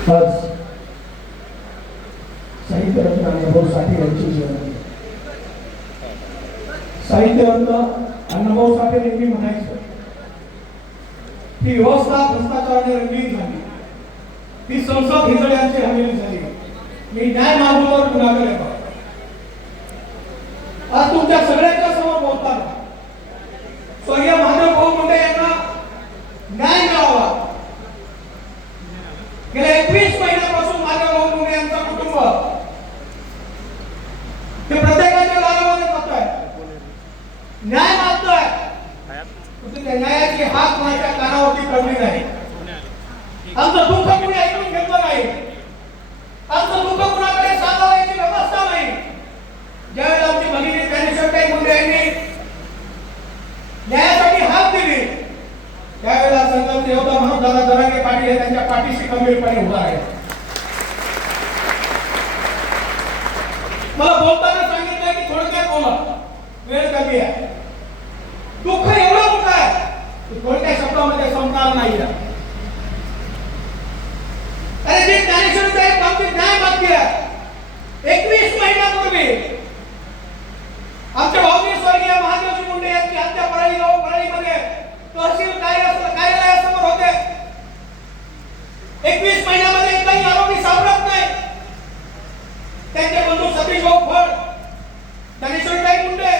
आज साहित्यरत्न अण्णाभाऊ हो साठे यांची जयंती साहित्यरत्न अण्णाभाऊ साठे नेहमी म्हणायचं ही व्यवस्था भ्रष्टाचाराने रंगीत झाली. ती संसद हिजड्यांची हवेली झाली. मी न्याय मार्गावर गुन्हा आहे आज तुमच्या सगळ्यांच्या समोर बोलताना स्वर्गीय महादेव भाऊ मुंडे यांना न्याय मिळावा गेल्या एकवीस महिन्यापासून महादेव भाऊ मुंडे यांचं कुटुंब ते प्रत्येकाच्या दारामध्ये जात आहे न्याय मागतोय परंतु त्या न्यायाची हात माझ्या कानावरती पडली नाही आमचं दुःख कुणी ऐकून घेतलं नाही. आमचं दुःख कुणाकडे सांगावं याची व्यवस्था नाही. ज्यावेळेला आमची भगिनी ज्ञानेश्वरताई मुंडे यांनी न्यायासाठी हात दिली त्यावेळेला संगम देवता म्हणून दादा दरांगे पाटील हे त्यांच्या पाठीशी खंबीरपणे उभा आहे मला बोलताना सांगितलं की थोडक्यात बोला. वेळ कमी आहे. दुःख कोणत्या शब्दामध्ये संपणार नाही अरे जे ज्ञानेश्वर साहेब आमचे न्याय वाक्य एकवीस महिन्यापूर्वी आमच्या भाऊजी स्वर्गीय महादेवजी मुंडे यांची हत्या परळी गाव परळीमध्ये तहसील कार्यालय कार्यालयासमोर होते. एकवीस महिन्यामध्ये काही आरोपी सापडत नाही. त्यांचे बंधू सतीश भाऊ फड ज्ञानेश्वरीताई मुंडे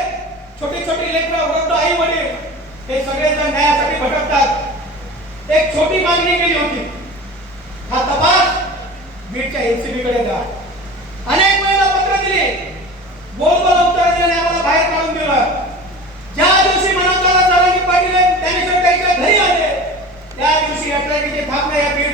छोटी छोटी लेकरं वृद्ध आई वडील हे सगळे भटकतात एक छोटी मागणी केली होती. हा तपास बीडच्या एनसीबी कडे जा. अनेक वेळेला पत्र दिली. बोलबोल उत्तर दिलं नाही आम्हाला बाहेर काढून दिलं. ज्या दिवशी मनोजदादा जरांगी पाटील त्यांनी त्याच्या घरी आले त्या दिवशी अटलाटीची थांबले या बीड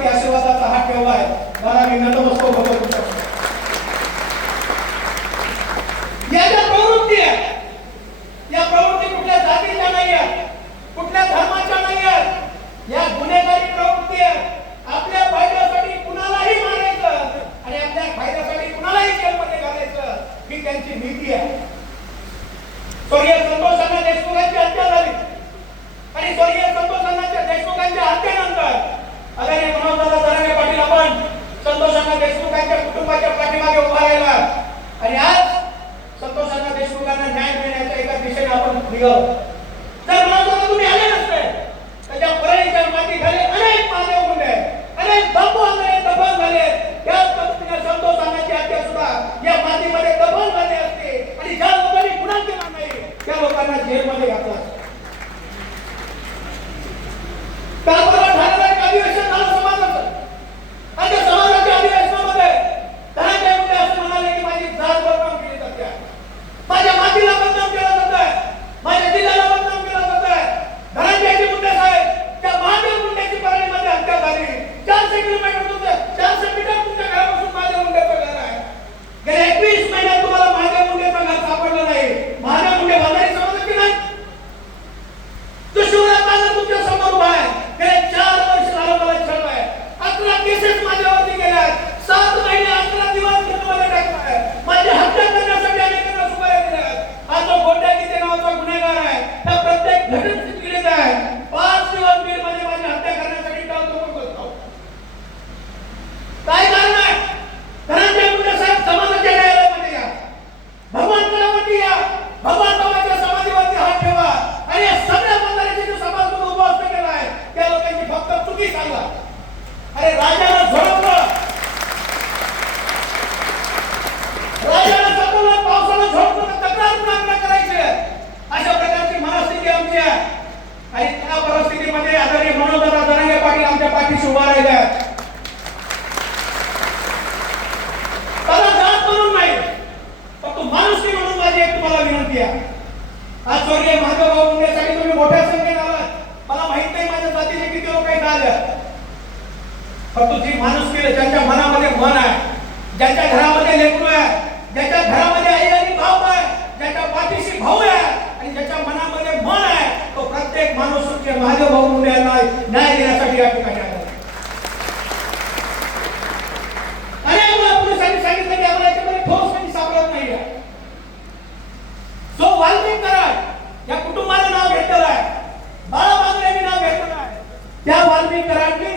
आमच्या आशीर्वादाचा हात ठेवला आहे. मला मी नतमस्तक होतो तुमच्याकडे. या ज्या प्रवृत्ती आहेत या प्रवृत्ती कुठल्या जातीच्या नाही आहेत कुठल्या धर्माच्या नाही आहेत या गुन्हेगारी प्रवृत्ती आहेत आपल्या फायद्यासाठी कुणालाही मारायचं आणि आपल्या फायद्यासाठी कुणालाही जेलमध्ये घालायचं ही त्यांची नीती आहे. स्वर्गीय संतोषांना देशमुखांची हत्या झाली. आणि स्वर्गीय संतोष देशमुखांच्या हत्येनंतर आदरणीय मनोजदादा जरांगे पाटील आपण संतोषांना अण्णा देशमुखांच्या कुटुंबाच्या पाठीमागे उभा राहिला. आणि आज संतोष देशमुखांना न्याय मिळण्याच्या एका दिशेने आपण निघालो जर मनोजदादा तुम्ही आले नसते त्याच्या परळीच्या मातीखाली अनेक मानव गुन्हे अनेक बापू आंधळे दफन झाले. त्याच पद्धतीने संतोष हत्या सुद्धा या मातीमध्ये दफन झाले असते. आणि ज्या लोकांनी गुन्हा केला नाही त्या लोकांना जेलमध्ये काळापरवा झालेलं एक अधिवेशन झालं समाजाचं. आणि त्या समाजाच्या अधिवेशनामध्ये धनंजय मुंडे असं म्हणाले की माझी जात बदनाम केली जाते आहे. माझ्या मातीला बदनाम केलं जात आहे माझ्या जिल्ह्याला बदनाम केलं जात आहे धनंजयजी मुंडे साहेब त्या महादेव मुंडेची परळीमध्ये हत्या झाली चारशे किलोमीटर तुमच्या चारशे मीटर तुमच्या घरापासून महादेव मुंडेचं घर आहे गेल्या एकवीस महिन्यात तुम्हाला महादेव मुंडेचं घर सापडलं नाही महादेव मुंडे बाजारी समाजाची नाही तो शिवराज बाजार तुमच्यासमोर उभा आहे गेले चार वर्ष झालं मला छळलाय अकरा केसेस माझ्यावरती गेल्या आहेत सात महिने अकरा दिवस जेलमध्ये टाकलाय माझी हत्या करण्यासाठी अनेकांना सुपाऱ्या दिल्या आहेत हा जो गोट्या गीते नावाचा गुन्हेगार आहे त्या प्रत्येक घटनेत पीडित आहे पाच दिवस बीडमध्ये माझी हत्या करण्यासाठी टाळतो बसतो काय कारण आहे धनंजय मुंडे साहेब समाजाच्या न्यायालयामध्ये या भगवान तलावरती या भगवान बाबाच्या समाधीवरती हात ठेवा आणि या सगळ्या बंधाऱ्याचे जो समाज तुम्ही उद्ध्वस्त केला आहे त्या लोकांची तुम्ही सांगा. अरे राजाला झोडपलं राजाला झोपवलं पावसाला झोडपलं तक्रार कुणाकडे करायची. अशा प्रकारची मनस्थिती आमची आहे. आणि त्या परिस्थितीमध्ये आदरणीय मनोजदादा जरांगे पाटील आमच्या पाठीशी उभा राहिल्या त्याला जात म्हणून नाही फक्त माणुसकी म्हणून माझी एक तुम्हाला विनंती आहे. आज स्वर्गीय महादेवभाऊ मुंडेसाठी तुम्ही मोठ्या नाही माझ्या जातीचे किती हो लोक आले फक्त जी माणुसकी ज्यांच्या मनामध्ये मन आहे ज्यांच्या घरामध्ये लेकरू आहे ज्याच्या घरामध्ये आई आणि भाऊ आहे ज्याच्या पाठीशी भाऊ आहे आणि ज्याच्या मनामध्ये मन आहे तो प्रत्येक माणूस महादेव भाऊ मुंडे यांना न्याय देण्यासाठी या ठिकाणी आला अनेक वेळा पोलिसांनी सांगितलं की आम्हाला याच्यामध्ये ठोस काही सापडत नाही जो वाल्मिक कराड या कुटुंबाला नाव घेतलेलं आहे बाळा बांगरेंनी नाव घेतलेलं आहे त्या कराडनी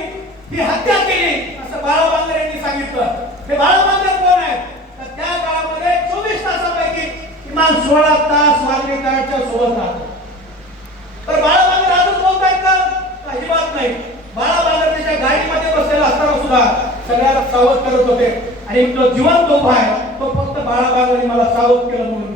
ही हत्या केली असं बाळाबांगर यांनी सांगितलं. हे बाळाबांगर कोण आहे तर त्या काळामध्ये चोवीस तासापैकी किमान सोळा तास वाल्मिक कराडच्या सोबत राहतो. तर बाळाबांगर आजच बोलतायत का? अजिबात नाही. बाळाबांगर त्याच्या गाडीमध्ये बसलेला असताना सुद्धा सगळ्याला सावध करत होते. आणि तो जिवंत उभा आहे. तो फक्त बाळाबांगरने मला सावध केलं म्हणून.